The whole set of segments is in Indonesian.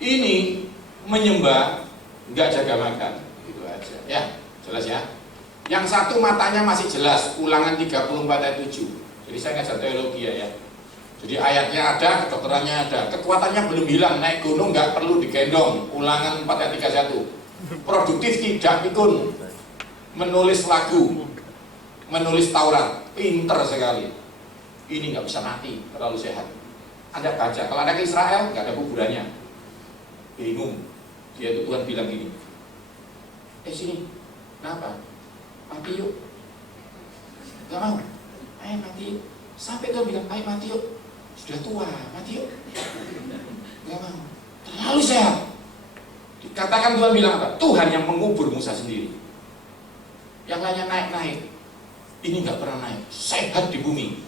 Ini menyembah, nggak jaga makan, gitu aja. Ya, jelas ya. Yang satu matanya masih jelas, Ulangan 34 ayat 7. Jadi saya ngajar teologi ya. Jadi ayatnya ada, kedokterannya ada, kekuatannya belum hilang, naik gunung nggak perlu digendong. Ulangan 4 ayat 31. Produktif tidak pikun, menulis lagu, menulis Taurat, pinter sekali. Ini nggak bisa mati, terlalu sehat. Anda baca, kalau ada ke Israel nggak ada kuburannya, bingung. Dia itu Tuhan bilang gini, sini, kenapa? Mati yuk. Gak mau, ayo mati yuk. Sampai Tuhan bilang, ayo mati yuk. Sudah tua, mati yuk. Gak mau, terlalu sehat. Dikatakan Tuhan bilang apa? Tuhan yang mengubur Musa sendiri. Yang lainnya naik-naik, ini gak pernah naik, sehat di bumi.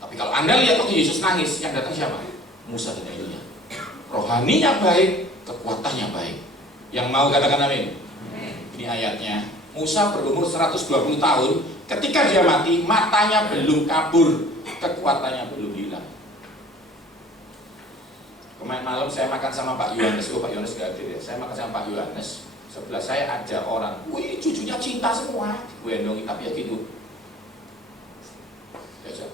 Tapi kalau Anda lihat waktu Yesus nangis, yang datang siapa? Musa dan Elia. Rohaninya baik, kekuatannya baik. Yang mau katakan amin? Ini ayatnya. Musa berumur 120 tahun, ketika dia mati, matanya belum kabur, kekuatannya belum hilang. Kemarin malam saya makan sama Pak Yohanes, Pak Yohanes gak hadir ya. Saya makan sama Pak Yohanes, sebelah saya ada orang, wih cucunya cinta semua, gue endongin, tapi ya gitu. Ya,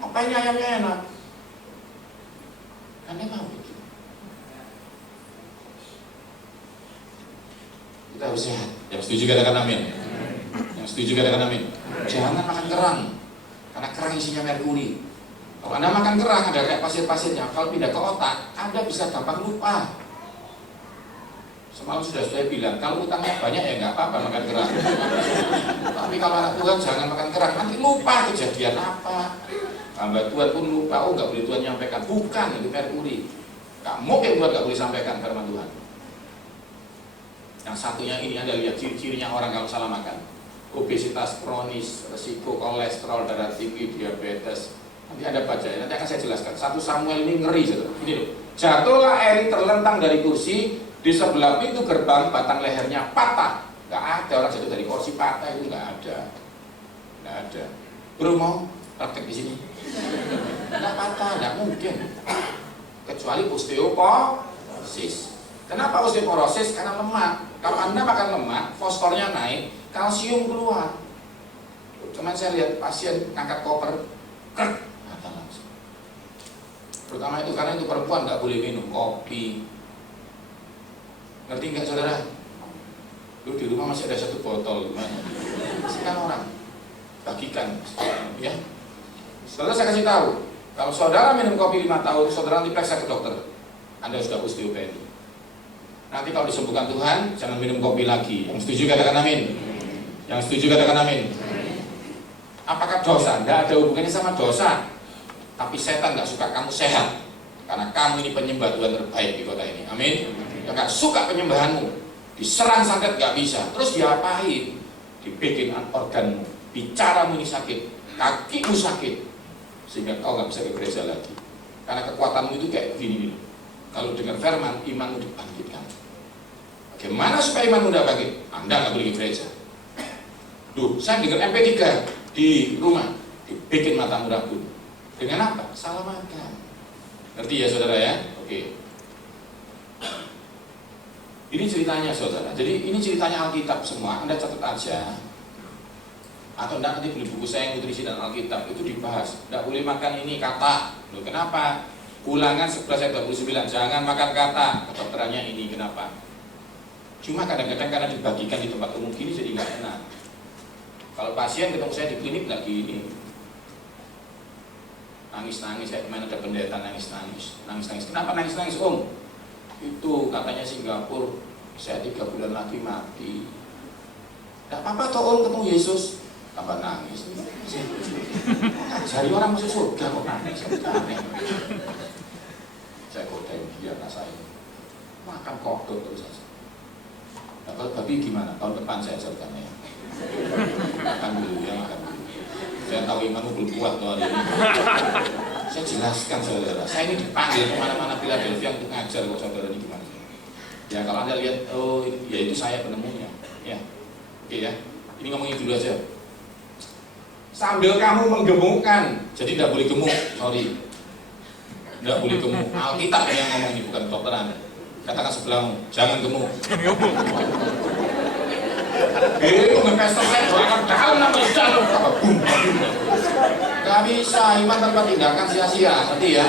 Opa ini ayamnya enak, Anda mau bikin. Kita harus sehat. Yang setuju katakan amin. Yang setuju katakan amin. Jangan makan kerang, karena kerang isinya merkuri. Kalau Anda makan kerang, ada kayak pasir-pasirnya, kalau pindah ke otak, Anda bisa gampang lupa. Semalam sudah saya bilang, kalau utangnya banyak ya nggak apa-apa makan kerang. Tapi kalau anak Tuhan jangan makan kerang, nanti lupa kejadian apa. Hamba Tuhan pun lupa, oh nggak boleh Tuhan nyampaikan. Bukan, itu merkuri. Nggak mungkin Tuhan nggak boleh sampaikan firman Tuhan. Yang satunya ini Anda lihat ciri-cirinya orang kalau salah makan. Obesitas kronis, resiko kolesterol, darah tinggi, diabetes. Nanti Anda baca ya, nanti akan saya jelaskan. 1 Samuel ini ngeri, ini loh. Jatuhlah Eli terlentang dari kursi, di sebelah pintu gerbang batang lehernya patah. Nggak ada orang jatuh dari kursi patah, itu nggak ada. Nggak ada. Bro mau praktek di sini? Nggak patah, nggak mungkin. Kecuali osteoporosis. Kenapa osteoporosis? Karena lemak. Kalau Anda makan lemak, fosfornya naik, kalsium keluar. Cuman saya lihat pasien ngangkat koper, mata langsung. Terutama itu karena itu perempuan nggak boleh minum kopi. Ngerti nggak saudara? Lu di rumah masih ada 1 botol, gimana? Sekarang orang bagikan, ya. Saudara saya kasih tahu, kalau saudara minum kopi 5 tahun, saudara diperiksa ke dokter, Anda sudah osteopenia. Nanti kalau disembuhkan Tuhan, jangan minum kopi lagi. Yang setuju katakan amin. Yang setuju katakan amin. Apakah dosa? Tidak ada hubungannya sama dosa. Tapi setan nggak suka kamu sehat, karena kamu ini penyembah Tuhan terbaik di kota ini. Amin. Yang nggak suka penyembahanmu, diserang santet nggak bisa. Terus diapain? Dibikin organmu, bicaramu ini sakit, kakimu sakit, sehingga kau nggak bisa ke gereja lagi. Karena kekuatanmu itu kayak begini. Kalau dengar firman, imanmu dibangkitkan. Bagaimana supaya iman mudah bangkit? Anda nggak boleh ke gereja. Duh, saya dengar MP3 di rumah, dibikin matamu rabun. Dengan apa? Salah makan. Ngerti ya saudara ya? Oke. Ini ceritanya saudara. Jadi ini ceritanya Alkitab semua. Anda catat aja. Atau enggak, nanti beli buku saya yang nutrisi dan Alkitab itu dibahas. Nggak boleh makan ini kata. Loh, kenapa? Ulangan 11 ayat 29. Jangan makan kata. Kedokterannya ini kenapa? Cuma kadang-kadang karena dibagikan di tempat umum gini jadi nggak enak. Kalau pasien ketemu saya di klinik lagi ini nangis-nangis, kayak kemarin ada pendeta nangis-nangis. Kenapa nangis-nangis om? Itu katanya Singapura, saya 3 bulan lagi mati. Nggak apa-apa toh om ketemu Yesus. Tambah nangis. Ngajari orang masuk surga kok nangis. Saya kodain dia rasain. Makan kodok terus saja. Nah, kalau babi gimana? Tahun depan saya ajarkan ya. Makan dulu ya, makan dulu. Saya tahu imanmu belum kuat tuh hari ini. Saya jelaskan saudara. Saya ini dipanggil kemana-mana Philadelphia untuk ngajar kok saudara ini gimana? Ya kalau Anda lihat, oh ya itu saya penemunya. Ya, oke ya. Ini ngomongin dulu aja. sambil kamu menggemukkan. Jadi tidak boleh gemuk, sorry. Tidak boleh gemuk. Alkitab yang ngomong ini, bukan dokteran. Katakan sebelahmu, jangan gemuk. Investor saya doakan dalam nama Yesus. Gak bisa, iman tanpa tindakan sia-sia, ngerti ya?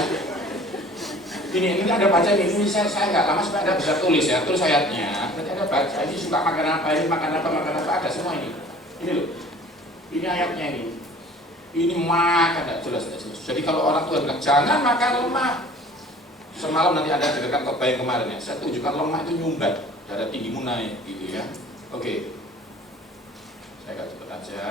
Ini ada baca ini saya nggak lama supaya Anda bisa tulis ya, tulis ayatnya. Nanti ada baca, ini suka makan apa, ini makan apa, ada semua ini. Ini loh, ini ayatnya ini. Ini makan, tidak jelas. Jadi kalau orang tua bilang, jangan makan lemak. Semalam nanti ada dekat khotbah yang kemarin ya, saya tunjukkan lemak itu nyumbat, darah tinggimu naik gitu ya. Oke, saya akan cepat aja.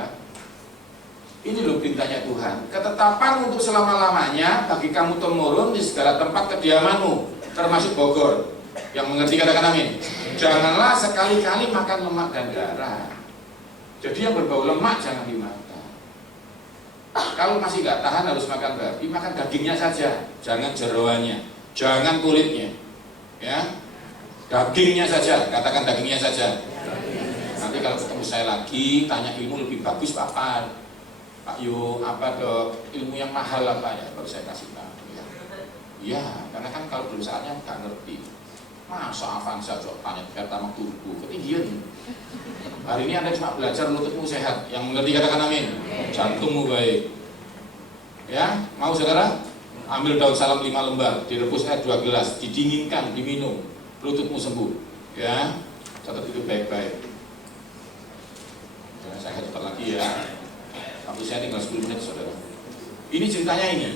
Ini loh perintahnya Tuhan, ketetapan untuk selama-lamanya bagi kamu temurun di segala tempat kediamanmu, termasuk Bogor. Yang mengerti katakan amin. Janganlah sekali-kali makan lemak dan darah. Jadi yang berbau lemak jangan dimakan. Kalau masih nggak tahan harus makan babi, makan dagingnya saja, jangan jeroannya, jangan kulitnya, ya. Dagingnya saja, katakan dagingnya saja. Nanti kalau ketemu saya lagi, tanya ilmu lebih bagus Pak Yo, apa dok, ilmu yang mahal apa ya, baru saya kasih tahu ya. Iya, karena kan kalau belum saatnya nggak ngerti. Masa Avanza jok tanya pertama turbo ketinggian. Hari ini Anda cuma belajar lututmu sehat, yang mengerti katakan amin. Jantungmu baik. Ya, mau saudara? Ambil daun salam 5 lembar, direbus air 2 gelas, didinginkan, diminum, lututmu sembuh. Ya, catat itu baik-baik. Ya, saya catat lagi ya. Waktu saya tinggal 10 menit saudara. Ini ceritanya ini.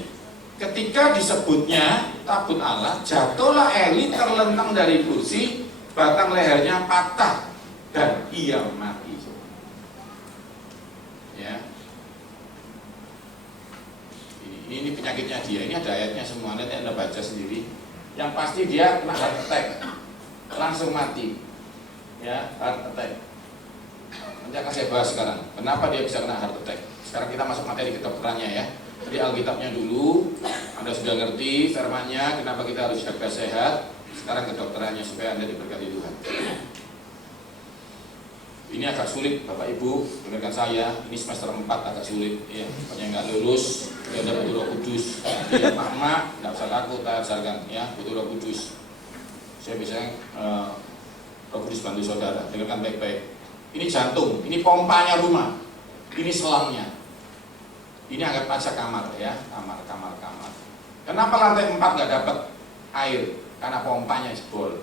Ketika disebutnya tabut Allah, jatuhlah Eli terlentang dari kursi, batang lehernya patah dan ia mati. Ya. Ini penyakitnya dia. Ini ada ayatnya semua. Nanti Anda baca sendiri. Yang pasti dia kena heart attack, langsung mati. Ya, heart attack. Nanti akan saya bahas sekarang. Kenapa dia bisa kena heart attack? Sekarang kita masuk materi kedokterannya ya. Jadi Alkitabnya dulu, Anda sudah ngerti firman-Nya, kenapa kita harus jaga sehat. Sekarang kedokterannya supaya Anda diberkati Tuhan. Ini agak sulit Bapak Ibu, dengarkan saya. Ini semester 4 agak sulit ya. Banyak nggak lulus, ya ada butuh Roh Kudus. Ya Mak, nggak usah takut, saya ajarkan ya, butuh Roh Kudus. Saya biasanya Roh Kudus bantu saudara, dengarkan baik-baik. Ini jantung, ini pompanya rumah, ini selangnya. Ini anggap aja kamar ya, kamar. Kenapa lantai 4 nggak dapat air? Karena pompanya jebol.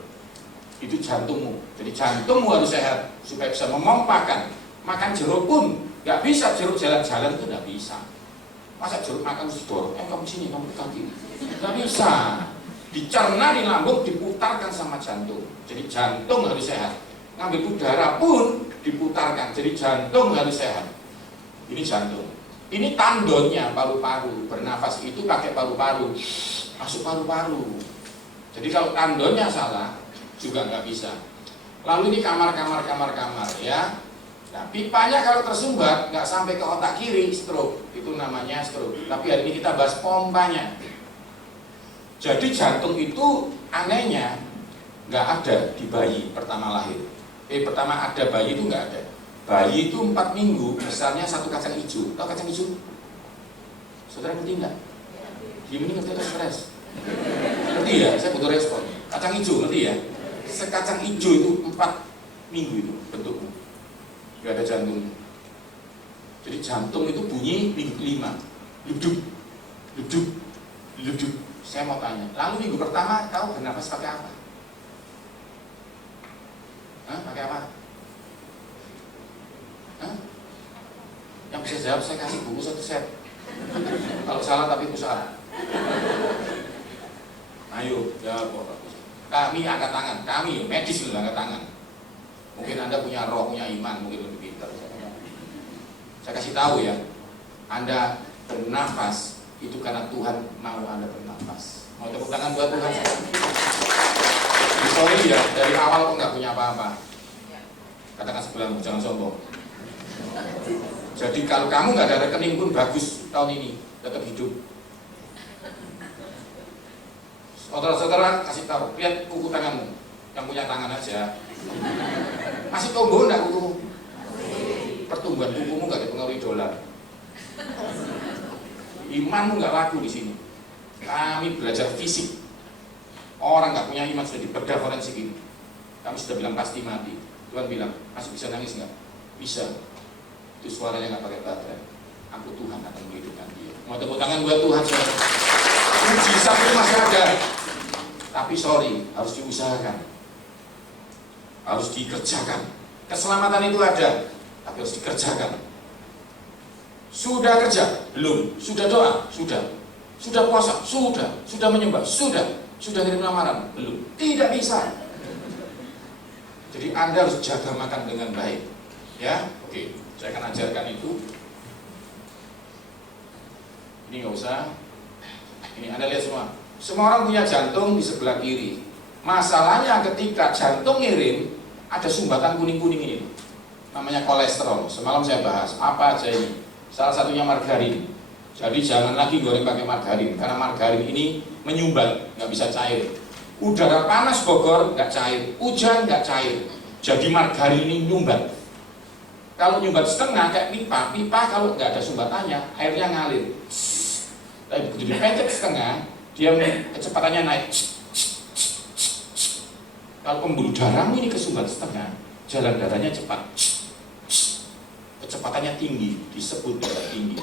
Itu jantungmu. Jadi jantungmu harus sehat supaya bisa memompakan. Makan jeruk pun nggak bisa, jeruk jalan-jalan itu nggak bisa. Masa jeruk makan harus didorong? Kamu sini, kamu ke kaki. Nggak bisa. Dicerna di lambung, diputarkan sama jantung. Jadi jantung harus sehat. Ngambil udara pun diputarkan. Jadi jantung harus sehat. Ini jantung. Ini tandonnya, paru-paru. Bernafas itu pakai paru-paru, masuk paru-paru. Jadi kalau tandonnya salah juga nggak bisa. Lalu ini kamar ya. Nah, pipanya kalau tersumbat nggak sampai ke otak kiri, stroke. Itu namanya stroke. Tapi hari ini kita bahas pompanya. Jadi jantung itu anehnya nggak ada di bayi pertama lahir. Pertama ada bayi itu nggak ada. Bayi itu 4 minggu besarnya 1 kacang hijau. Tahu kacang hijau? Saudara ngerti nggak? Gimana ngerti atau stres? Ngerti ya? Saya butuh respon. Kacang hijau ngerti ya? Sekacang hijau itu 4 minggu itu bentuknya. Nggak ada jantungnya. Jadi jantung itu bunyi minggu kelima. Luduk. Saya mau tanya. Lalu minggu pertama tahu bernafas pakai apa? Pakai apa? Yang bisa jawab saya kasih buku 1 set. Kalau salah tapi usaha. Ayo jawab. Kami angkat tangan. Kami medis loh angkat tangan. Mungkin Anda punya roh, punya iman, mungkin lebih pintar. Saya kasih tahu ya. Anda bernafas itu karena Tuhan mau Anda bernafas. Mau tepuk tangan buat Tuhan. Sorry ya, dari awal kok nggak punya apa-apa. Katakan sebelahmu, jangan sombong. Jadi kalau kamu nggak ada rekening pun bagus tahun ini, tetap hidup. Saudara-saudara kasih tahu, lihat kuku tanganmu, yang punya tangan aja. Masih tumbuh nggak kukumu? Pertumbuhan kukumu nggak dipengaruhi dolar. Imanmu nggak laku di sini. Kami belajar fisik. Orang nggak punya iman sudah dibedah forensik ini. Kami sudah bilang pasti mati. Tuhan bilang, masih bisa nangis nggak? Bisa. Itu suaranya nggak pakai baterai. Aku Tuhan akan menghidupkan dia. Mau tepuk tangan buat Tuhan, saudara. Mujizat itu masih ada. Tapi sorry, harus diusahakan. Harus dikerjakan. Keselamatan itu ada, tapi harus dikerjakan. Sudah kerja? Belum. Sudah doa? Sudah. Sudah puasa? Sudah menyembah? Sudah ngirim lamaran? Belum. Tidak bisa. Jadi Anda harus jaga makan dengan baik. Ya, oke. Saya akan ajarkan itu. Ini nggak usah. Ini Anda lihat semua. Semua orang punya jantung di sebelah kiri. Masalahnya ketika jantung ngirim, ada sumbatan kuning-kuning ini. Namanya kolesterol. Semalam saya bahas apa aja ini. Salah satunya margarin. Jadi jangan lagi goreng pakai margarin, karena margarin ini menyumbat, nggak bisa cair. Udara panas Bogor nggak cair, hujan nggak cair. Jadi margarin ini nyumbat. Kalau nyumbat setengah kayak pipa kalau nggak ada sumbatannya, airnya ngalir. Tapi begitu dipencet setengah, dia kecepatannya naik. Kalau pembuluh darahmu ini kesumbat setengah, jalan darahnya cepat. Kecepatannya tinggi, disebut darah tinggi.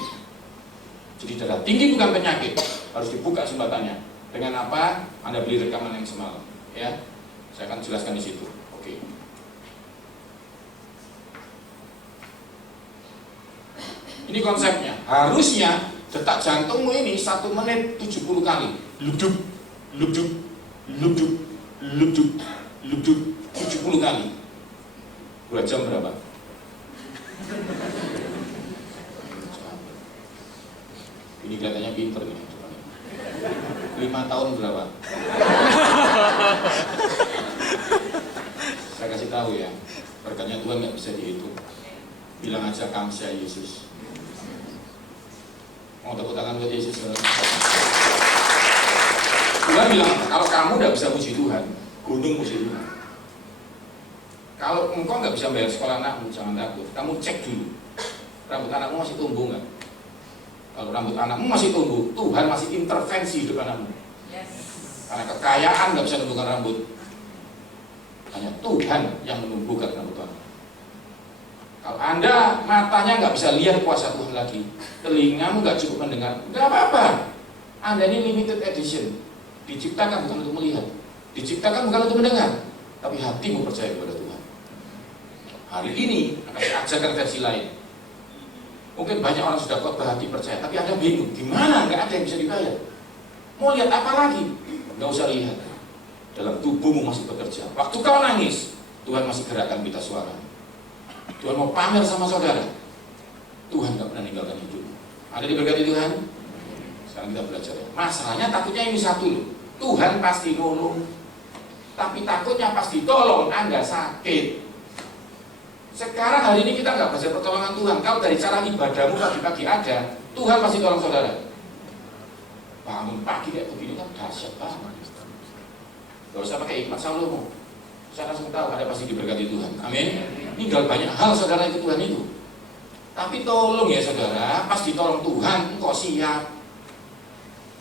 Jadi darah tinggi bukan penyakit, harus dibuka sumbatannya. Dengan apa? Anda beli rekaman yang semalam, ya. Saya akan jelaskan di situ. Oke. Ini konsepnya. Harusnya detak jantungmu ini 1 menit 70 kali. Lubduk, lubduk, lubduk, lubduk, lubduk 70 kali. 2 jam berapa? Ini kelihatannya pinter nih. 5 tahun berapa? Saya kasih tahu ya, berkatnya Tuhan nggak bisa dihitung. Bilang aja kamsya Yesus. Mau tepuk tangan buat Yesus? Tuhan bilang, kalau kamu nggak bisa muji Tuhan, gunung muji Tuhan. Kalau engkau nggak bisa bayar sekolah anakmu, jangan takut. Kamu cek dulu, rambut anakmu masih tumbuh nggak? Kalau rambut anakmu masih tumbuh, Tuhan masih intervensi hidup anakmu. Yes. Karena kekayaan nggak bisa menumbuhkan rambut, hanya Tuhan yang menumbuhkan rambut anak. Kalau Anda matanya nggak bisa lihat kuasa Tuhan lagi, telingamu nggak cukup mendengar, nggak apa-apa. Anda ini limited edition, diciptakan bukan untuk melihat, diciptakan bukan untuk mendengar, tapi hatimu percaya kepada Tuhan. Hari ini akan saya ajarkan versi lain. Mungkin banyak orang sudah khotbah hati percaya, tapi Anda bingung, gimana? Nggak ada yang bisa dibayar. Mau lihat apa lagi? Nggak usah lihat. Dalam tubuhmu masih bekerja. Waktu kau nangis, Tuhan masih gerakkan pita suara. Tuhan mau pamer sama saudara. Tuhan nggak pernah meninggalkan hidup. Ada diberkati Tuhan? Sekarang kita belajar ya. Masalahnya takutnya ini satu loh. Tuhan pasti nolong, tapi takutnya pasti tolong Anda sakit. Sekarang hari ini kita nggak baca pertolongan Tuhan. Kalau dari cara ibadahmu pagi-pagi ada, Tuhan pasti tolong saudara. Bangun pagi kayak begini kan dahsyat banget. Gak usah pakai hikmat Salomo. Saya langsung tahu ada pasti diberkati Tuhan. Amin. Tinggal banyak hal saudara itu Tuhan itu. Tapi tolong ya saudara, pas ditolong Tuhan, engkau siap.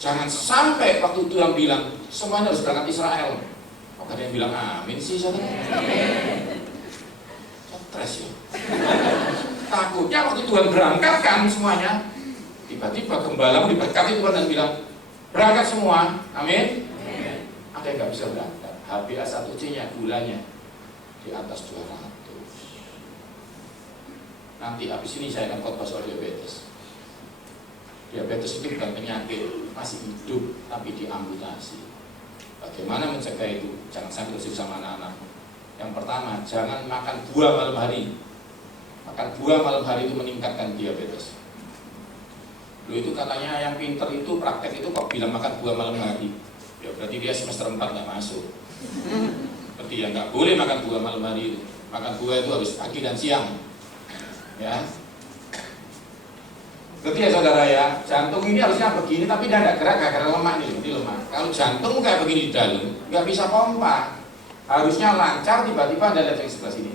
Jangan sampai waktu Tuhan bilang semuanya harus berangkat Israel. Kok ada yang bilang amin sih saudara? Stres ya. Takutnya waktu Tuhan berangkatkan semuanya, tiba-tiba gembalamu diberkati Tuhan dan bilang berangkat semua, amin. Ada yang nggak bisa berangkat. HbA1c-nya gulanya di atas 200. Nanti habis ini saya akan khotbah soal diabetes. Diabetes itu bukan penyakit, masih hidup tapi diamputasi. Bagaimana mencegah itu? Jangan sampai terjadi sama anak-anak. Yang pertama, jangan makan buah malam hari. Makan buah malam hari itu meningkatkan diabetes. Lu itu katanya yang pinter itu praktek itu kok bilang makan buah malam hari. Ya berarti dia semester 4 nggak masuk. Berarti ya nggak boleh makan buah malam hari itu. Makan buah itu harus pagi dan siang. Ya. Berarti ya saudara ya, jantung ini harusnya begini tapi dia nggak gerak gara-gara lemak nih, ini lemah. Kalau jantung kayak begini di dalam, nggak bisa pompa. Harusnya lancar, tiba-tiba Anda lihat yang sebelah sini.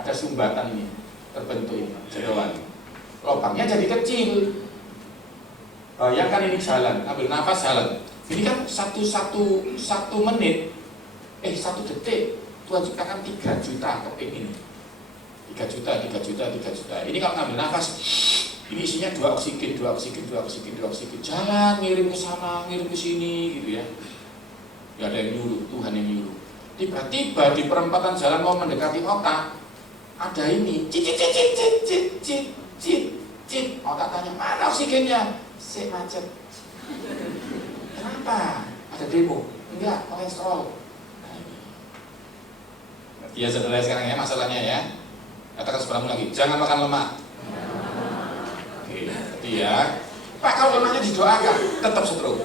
Ada sumbatan ini, terbentuk ini, jeroan. lubangnya jadi kecil. Bayangkan ini jalan, ambil nafas jalan. Ini kan satu menit, 1 detik Tuhan ciptakan 3 juta keping ini. 3 juta. Ini kalau ngambil nafas, ini isinya 2 oksigen. Jalan, ngirim ke sana, ngirim ke sini gitu ya. Gak ada yang nyuruh, Tuhan yang nyuruh. Tiba-tiba di perempatan jalan mau mendekati otak, ada ini, cit. Otak tanya, mana oksigennya? Macet. Kenapa? Ada demo? Enggak, kolesterol. Nah, ini. Ya saudara sekarang ya masalahnya ya. Katakan sebelahmu lagi, jangan makan lemak. Oke, ya. Pak, kalau lemaknya didoakan, tetap stroke.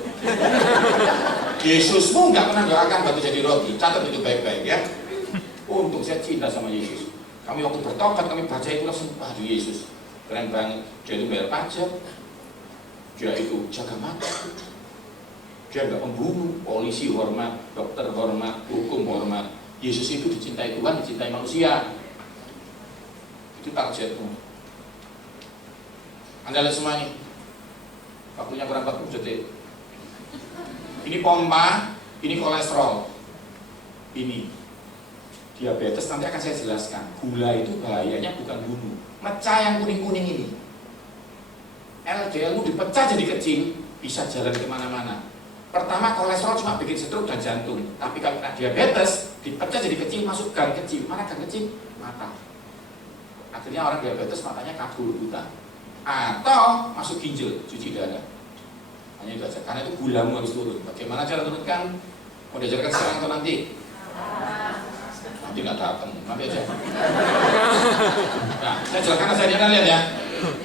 Yesusmu nggak pernah doakan batu jadi roti. Catat itu baik-baik ya. Untung saya cinta sama Yesus. Kami waktu bertobat, kami baca itu langsung, aduh Yesus keren banget. Dia itu bayar pajak, dia itu jaga mata, dia nggak membunuh. Polisi hormat, dokter hormat, hukum hormat. Yesus itu dicintai Tuhan, dicintai manusia. Itu targetmu. Anda lihat semuanya. Waktunya kurang 40 detik. Ini pompa, ini kolesterol, ini diabetes. Nanti akan saya jelaskan. Gula itu bahayanya bukan bunuh. Mecah yang kuning-kuning ini. LDL-mu dipecah jadi kecil, bisa jalan kemana-mana. Pertama, kolesterol cuma bikin stroke dan jantung. Tapi kalau diabetes, dipecah jadi kecil, masuk gang kecil. Mana gang kecil? Mata. Akhirnya orang diabetes matanya kabur buta. Atau masuk ginjal, cuci darah. Hanya itu aja, karena itu gulamu harus turun. Bagaimana cara turunkan? Mau diajarkan sekarang atau nanti? Nanti nggak datang, nanti aja. Nah, saya jelaskan saja. Anda lihat ya,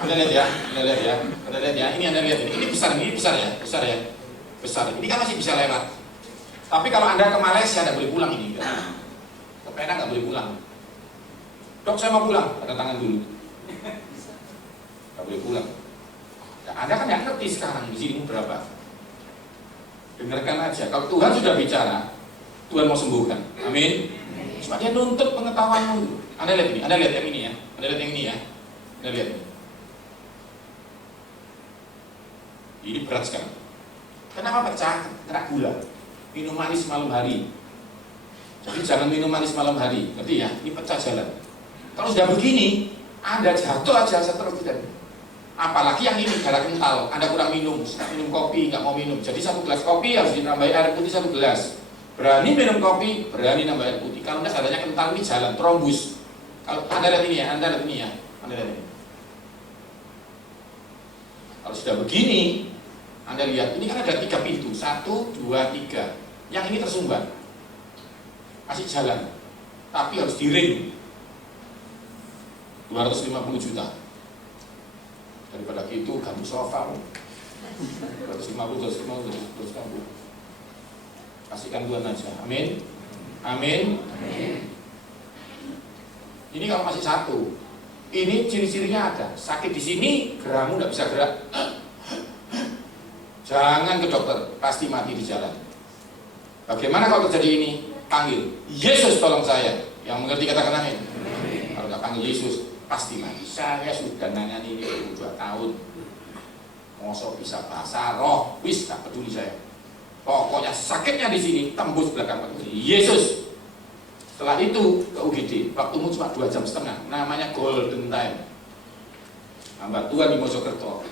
Anda lihat ya. Ini Anda lihat ini besar ya. Besar. Ini kan masih bisa lewat. Tapi kalau Anda ke Malaysia, Anda boleh pulang ini. Ke Penang nggak boleh pulang. Dok, saya mau pulang. Ada tangan dulu. Nggak boleh pulang. Nah, Anda kan yang ngerti sekarang di sini berapa. Dengarkan aja. Kalau Tuhan sudah bicara, Tuhan mau sembuhkan. Amin. Cuma dia nuntut pengetahuanmu. Anda lihat ini. Anda lihat yang ini ya. Anda lihat yang ini ya. Anda lihat ini. Ini berat sekali. Kenapa pecah? Karena gula. Minum manis malam hari. Jadi jangan minum manis malam hari. Ngerti ya? Ini pecah jalan. Kalau sudah begini, Anda jatuh aja stroke kita. Apalagi yang ini darah kental, Anda kurang minum kopi, nggak mau minum. Jadi 1 gelas kopi harus ditambahi air putih 1 gelas. Berani minum kopi, berani nambah air putih. Kalau enggak darahnya kental ini jalan trombus. Kalau Anda lihat ini ya, Anda lihat ini. Kalau sudah begini, Anda lihat ini kan ada 3 pintu, 1, 2, 3. Yang ini tersumbat, masih jalan, tapi harus di-ring 250 juta. Daripada gitu ganti sofa 250 terus kamu kasihkan Tuhan aja. Amin. Ini kalau masih 1, ini ciri-cirinya ada. Sakit di sini, geramu nggak bisa gerak. Jangan ke dokter, pasti mati di jalan. Bagaimana kalau terjadi ini? Panggil Yesus, tolong saya. Yang mengerti katakan amin. Kalau nggak panggil Yesus, pasti mati. Saya sudah nangani ini 22 tahun. Mosok bisa bahasa roh, wis tak peduli saya. Pokoknya sakitnya di sini tembus belakang Yesus. Setelah itu ke UGD, waktumu cuma 2,5 jam. Namanya golden time. Hamba Tuhan di Mojokerto.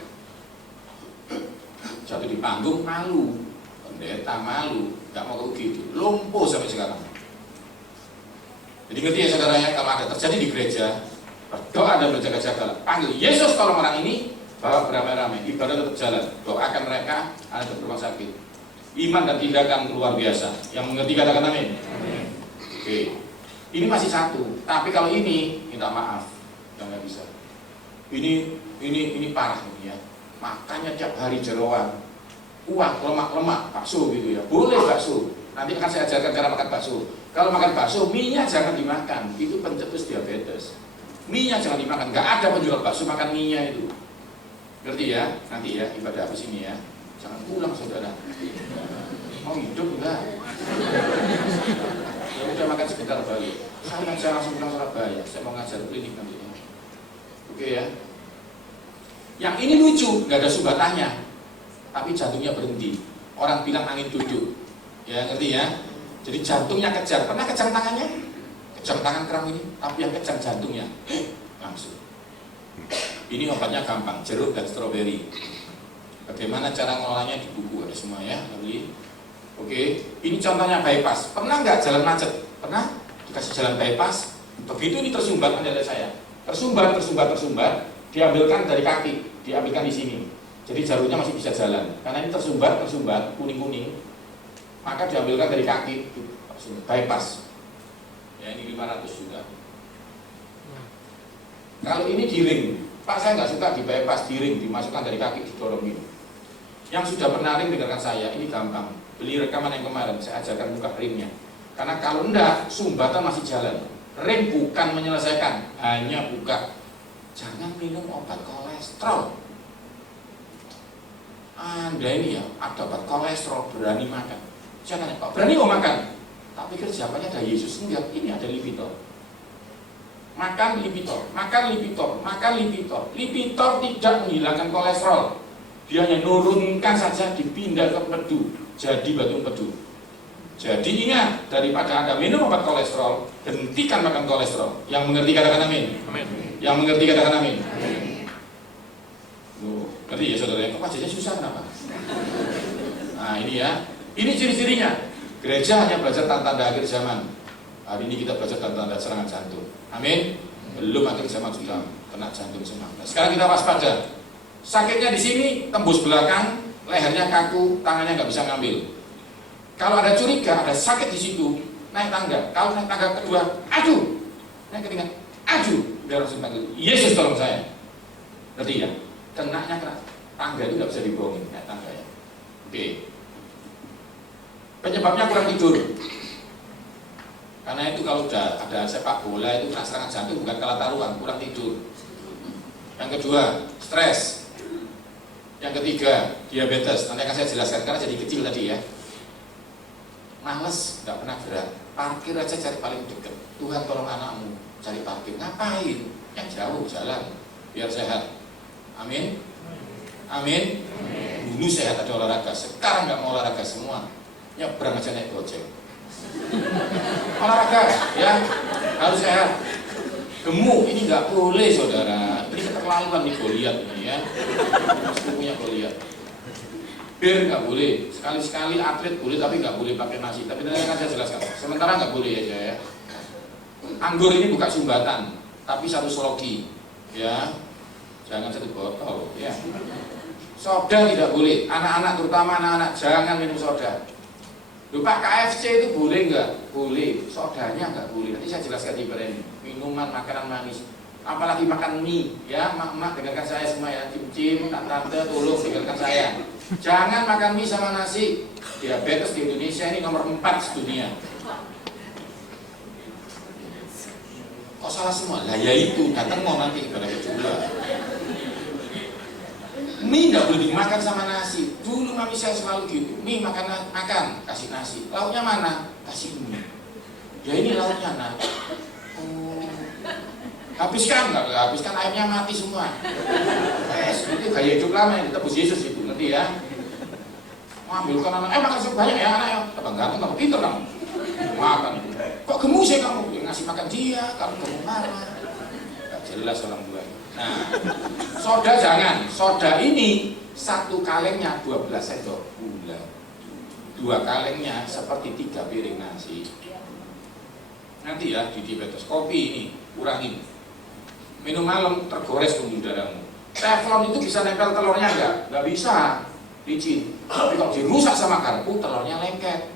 Jatuh di panggung malu, pendeta malu, nggak mau ke UGD, lumpuh sampai sekarang. Jadi ngerti ya saudara ya, kalau ada terjadi di gereja, berdoa dan berjaga-jaga, panggil Yesus tolong orang ini, bawa beramai-ramai, ibadah tetap jalan, doakan mereka, ada ke rumah sakit. Iman dan tindakan luar biasa. Yang mengerti katakan amin. Oke, ini masih 1, tapi kalau ini minta maaf, nggak bisa. Ini parah ini ya. Makanya tiap hari jeroan, uang, lemak-lemak, bakso gitu ya. Boleh bakso. Nanti akan saya ajarkan cara makan bakso. Kalau makan bakso, mie-nya jangan dimakan. Itu pencetus diabetes. Mie-nya jangan dimakan. Nggak ada penjual bakso makan mie-nya itu. Ngerti ya? Nanti ya ibadah habis ini ya. Jangan pulang saudara. Mau hidup enggak? Ya udah makan sebentar balik. Saya langsung pulang Surabaya. Saya mau ngajar klinik nanti. Oke ya. Yang ini lucu, nggak ada sumbatannya, tapi jantungnya berhenti. Orang bilang angin duduk, ya ngerti ya? Jadi jantungnya kejang. Pernah kejang tangannya? Kejang tangan kram ini, tapi yang kejang jantungnya langsung. Ini obatnya gampang, jeruk dan stroberi. Bagaimana cara ngolahnya di buku ada semua ya, Lovely. Oke, ini contohnya bypass. Pernah nggak jalan macet? Pernah? Dikasih jalan bypass. Begitu ini tersumbat anda lihat saya. Tersumbat, diambilkan dari kaki, diambilkan di sini. Jadi jalurnya masih bisa jalan. Karena ini tersumbat, kuning-kuning. Maka diambilkan dari kaki, bypass. Ya ini 500 juga. Kalau ini di ring, Pak saya nggak suka di bypass di ring, dimasukkan dari kaki, didorongin. Yang sudah pernah ring dengarkan saya, ini gampang. Beli rekaman yang kemarin, saya ajarkan buka ringnya. Karena kalau enggak, sumbatan masih jalan. Ring bukan menyelesaikan, hanya buka. Jangan minum obat kolesterol. Anda ini ya, ada obat kolesterol, berani makan. Jangan, Pak, berani mau makan. Tapi kerjaannya ada Yesus, enggak, ini ada Lipitor. Makan Lipitor, makan Lipitor, makan Lipitor. Lipitor tidak menghilangkan kolesterol. Dia hanya nurunkan saja, dipindah ke empedu, jadi batu empedu. Jadi ingat, daripada Anda minum obat kolesterol, hentikan makan kolesterol. Yang mengerti katakan amin. Amin. Yang mengerti katakan amin. Loh, ngerti ya saudara? Kok wajahnya susah kenapa? Nah ini ya, ini ciri-cirinya. Gereja hanya belajar tanda-tanda akhir zaman. Hari ini kita belajar tanda-tanda serangan jantung. Amin. Belum akhir zaman sudah kena jantung semua. Nah, sekarang kita waspada. Sakitnya di sini, tembus belakang, lehernya kaku, tangannya nggak bisa ngambil. Kalau ada curiga, ada sakit di situ, naik tangga. Kalau naik tangga kedua, aduh, naik keringat, aduh, biar langsung panggil, Yesus tolong saya. Ngerti ya? Kenaknya kena tangga itu nggak bisa dibohongin, naik tangga ya. Oke. Penyebabnya kurang tidur. Karena itu kalau udah ada sepak bola itu kena serangan jantung bukan kalah taruhan, kurang tidur. Yang kedua, stres. Yang ketiga, diabetes. Nanti akan saya jelaskan karena jadi kecil tadi ya. Males, nggak pernah gerak. Parkir aja cari paling dekat. Tuhan tolong anakmu cari parkir. Ngapain? Yang jauh jalan biar sehat. Amin. Amin. Dulu sehat ada olahraga. Sekarang nggak mau olahraga semua. Nyebrang aja naik gojek. Olahraga ya harus sehat. Gemuk ini nggak boleh saudara. Ini keterlaluan nih Goliat ini ya. Sepupunya Goliat. Bir nggak boleh. Sekali-sekali atlet boleh tapi nggak boleh pakai nasi. Tapi nanti akan saya jelaskan. Sementara nggak boleh ya. Anggur ini bukan sumbatan, tapi satu slogi. Ya, jangan satu botol. Ya. Soda tidak boleh. Anak-anak terutama anak-anak jangan minum soda. Lupa KFC itu boleh nggak? Boleh. Sodanya nggak boleh. Nanti saya jelaskan di ini. Minuman, makanan manis. Apalagi makan mie. Ya, mak dengarkan saya semua ya. Cim-cim, tante, tolong dengarkan saya. Jangan makan mie sama nasi. Diabetes di Indonesia ini nomor 4 sedunia. Kok salah semua? Lah ya itu, datang mau nanti kepada kejula. Mie nggak boleh dimakan sama nasi. Dulu mami saya selalu gitu. Mie makan, kasih nasi. Lauknya mana? Kasih mie. Ya ini lauknya nak. Oh. Habiskan nggak? Habiskan ayamnya mati semua. Itu gaya hidup lama yang ditebus Yesus itu, ngerti ya? Ambilkan anak, makan banyak ya anak ya. Abang ganteng, kamu pintar kamu. Makan itu. Kok gemuk sih kamu? Ya, ngasih makan dia, kamu gemuk marah. Gak jelas orang tua. Nah, soda jangan. Soda ini 1 kalengnya 12 sendok gula. 2 kalengnya seperti 3 piring nasi. Nanti ya di diabetes. Kopi ini kurangin. Minum malam tergores pembuluh darahmu. Teflon itu bisa nempel telurnya enggak? Enggak bisa. Licin. Tapi kalau dirusak sama garpu, telurnya lengket.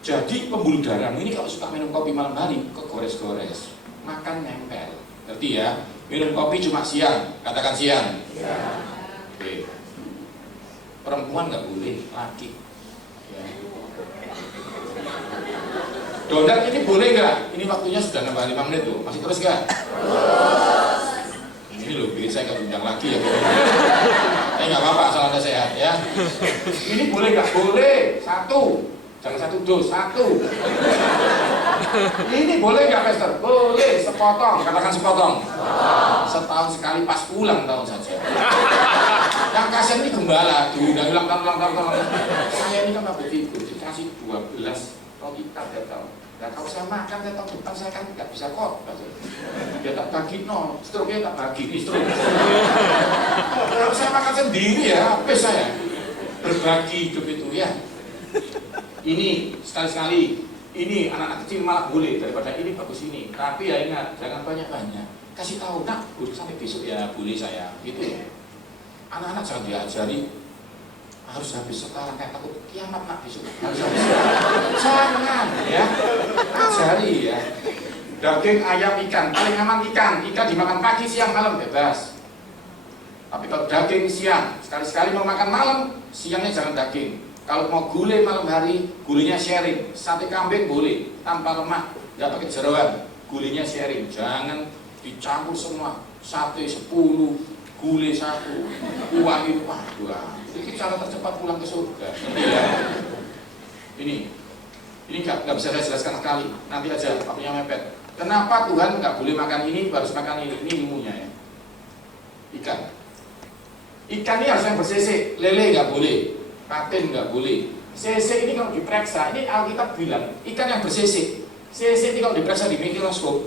Jadi pembuluh darahmu ini kalau suka minum kopi malam hari, kegores-gores. Makan nempel. Ngerti ya? Minum kopi cuma siang. Katakan siang. Ya. Oke. Perempuan nggak boleh, laki. Ya. Donat ini boleh nggak? Ini waktunya sudah nambah 5 menit tuh. Masih terus nggak? Ini loh, bikin saya nggak undang lagi ya. Nggak apa-apa asal Anda sehat ya. Ini boleh nggak? Boleh. 1. Jangan satu dos, satu. Ini boleh nggak, Pastor? Boleh, sepotong. Katakan sepotong. Setahun sekali pas ulang tahun saja. Yang kasihan ini gembala, diundang ulang. Saya ini kan nggak begitu, dikasih 12 roti tart ya tahu. Nah kalau saya makan saya tahun depan saya kan nggak bisa kok. Dia tak bagi no, struknya tak bagi nih struk. Kalau saya makan sendiri ya, habis saya berbagi hidup itu ya. Ini sekali-sekali, ini anak-anak kecil malah boleh daripada ini bagus ini. Tapi ya ingat, jangan banyak-banyak. Kasih tahu, nak, sampai besok ya boleh saya, gitu ya. Anak-anak jangan diajari harus habis sekarang kayak takut kiamat nak besok. Harus habis jangan ya, ajari ya. Daging, ayam, ikan, paling aman ikan. Ikan dimakan pagi, siang, malam bebas. Tapi kalau daging siang, sekali-sekali mau makan malam, siangnya jangan daging. Kalau mau gulai malam hari, gulainya sharing. Sate kambing boleh, tanpa lemak, nggak pakai jeroan. Gulainya sharing, jangan dicampur semua. Sate 10, gulai 1, kuah itu, waduh. Ini cara tercepat pulang ke surga. Ini nggak bisa saya jelaskan sekali. Nanti aja, waktunya mepet. Kenapa Tuhan nggak boleh makan ini, harus makan ini? Ini ilmunya ya. Ikan ini harus yang bersisik, lele nggak boleh. Patin nggak boleh. CC ini kalau diperiksa, ini Alkitab bilang ikan yang bersisik. CC ini kalau diperiksa di mikroskop,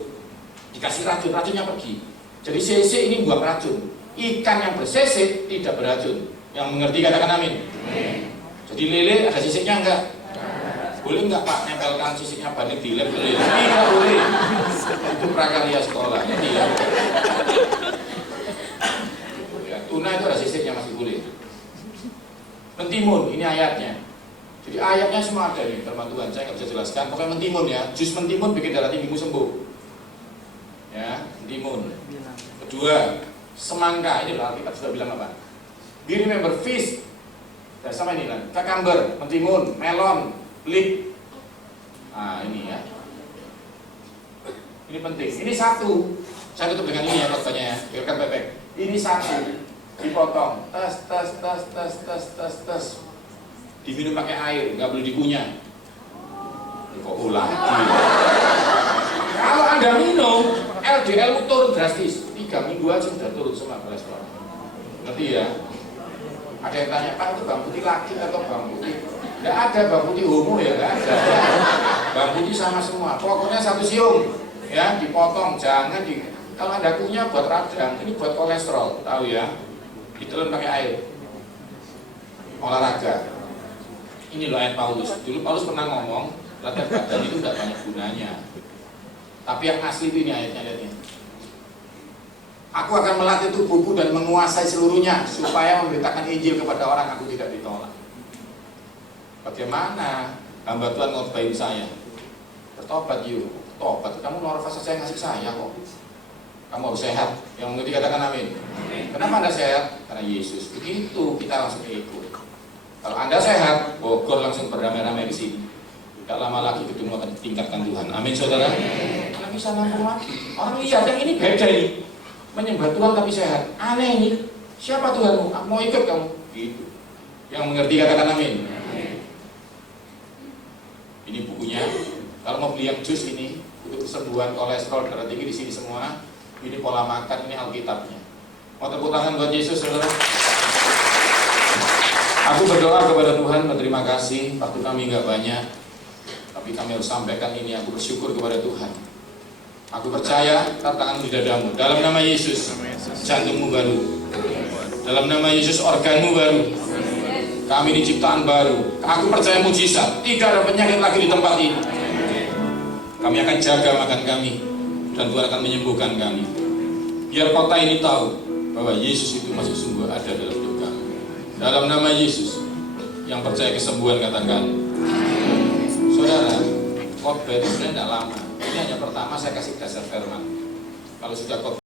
dikasih racun, racunnya pergi. Jadi CC ini buang racun. Ikan yang bersisik tidak beracun. Yang mengerti katakan amin. Jadi lele ada sisiknya enggak? Boleh enggak Pak nempelkan sisiknya banik di lem lele? Tidak boleh. Itu prakarya sekolah. Tidak. Ya, tuna itu ada sisiknya masih boleh. Mentimun, ini ayatnya. Jadi ayatnya semua ada nih, firman Tuhan. Saya nggak bisa jelaskan. Pokoknya mentimun ya. Jus mentimun bikin darah tinggimu sembuh. Ya, mentimun. Kedua, semangka. Ini lah kita sudah bilang apa? Be remember fish. Dan sama ini lah. Cucumber, mentimun, melon, leek. Nah ini ya. Ini penting. Ini satu. Saya tutup dengan ini ya khotbahnya ya. Biarkan pepek. Ini satu. Dipotong, tes, diminum pakai air, nggak boleh dikunyah. Kok lagi? Kalau Anda minum, LDL turun drastis, 3 minggu aja sudah turun semua kolesterol. Ngerti ya? Ada yang tanya, Pak itu bawang putih laki atau bawang putih? Nggak ada bawang putih homo ya, nggak ada. Bawang putih sama semua, pokoknya satu siung, ya dipotong, jangan di. Kalau Anda kunyah buat radang, ini buat kolesterol, tahu ya? Ditelan pakai air. Olahraga. Ini loh ayat Paulus. Dulu Paulus pernah ngomong, latihan badan itu tidak banyak gunanya. Tapi yang asli ini ayatnya, lihatnya. Aku akan melatih tubuhku dan menguasai seluruhnya supaya memberitakan Injil kepada orang aku tidak ditolak. Bagaimana hamba Tuhan ngotbahin saya? Bertobat yuk, tobat. Kamu norfas saya ngasih saya kok. Kamu harus sehat. Yang mengerti katakan amin. Kenapa Anda sehat? Karena Yesus. Begitu kita langsung ikut. Kalau Anda sehat, Bogor langsung beramai-ramai ke sini. Tidak lama lagi ketemu akan ditingkatkan Tuhan. Amin saudara. Tidak bisa nampung lagi. Orang lihat yang ini beda ini. Menyembah Tuhan tapi sehat. Aneh ini. Siapa Tuhanmu? Aku mau ikut kamu. Gitu. Yang mengerti katakan amin. Ini bukunya. Kalau mau beli yang jus ini untuk kesembuhan kolesterol darah tinggi di sini semua. Ini pola makan, ini Alkitabnya. Mau tepuk tangan buat Yesus, saudara. Aku berdoa kepada Tuhan, berterima kasih. Waktu kami nggak banyak, tapi kami harus sampaikan ini. Aku bersyukur kepada Tuhan. Aku percaya tantangan di dadamu. Dalam nama Yesus, jantungmu baru. Dalam nama Yesus, organmu baru. Kami ini ciptaan baru. Aku percaya mujizat. Tidak ada penyakit lagi di tempat ini. Kami akan jaga makan kami. Dan Tuhan akan menyembuhkan kami. Biar kota ini tahu bahwa Yesus itu masih sungguh ada dalam hidup kami. Dalam nama Yesus, yang percaya kesembuhan katakan. Saudara, khotbah itu sebenarnya tidak lama. Ini hanya pertama saya kasih dasar firman. Kalau sudah khotbah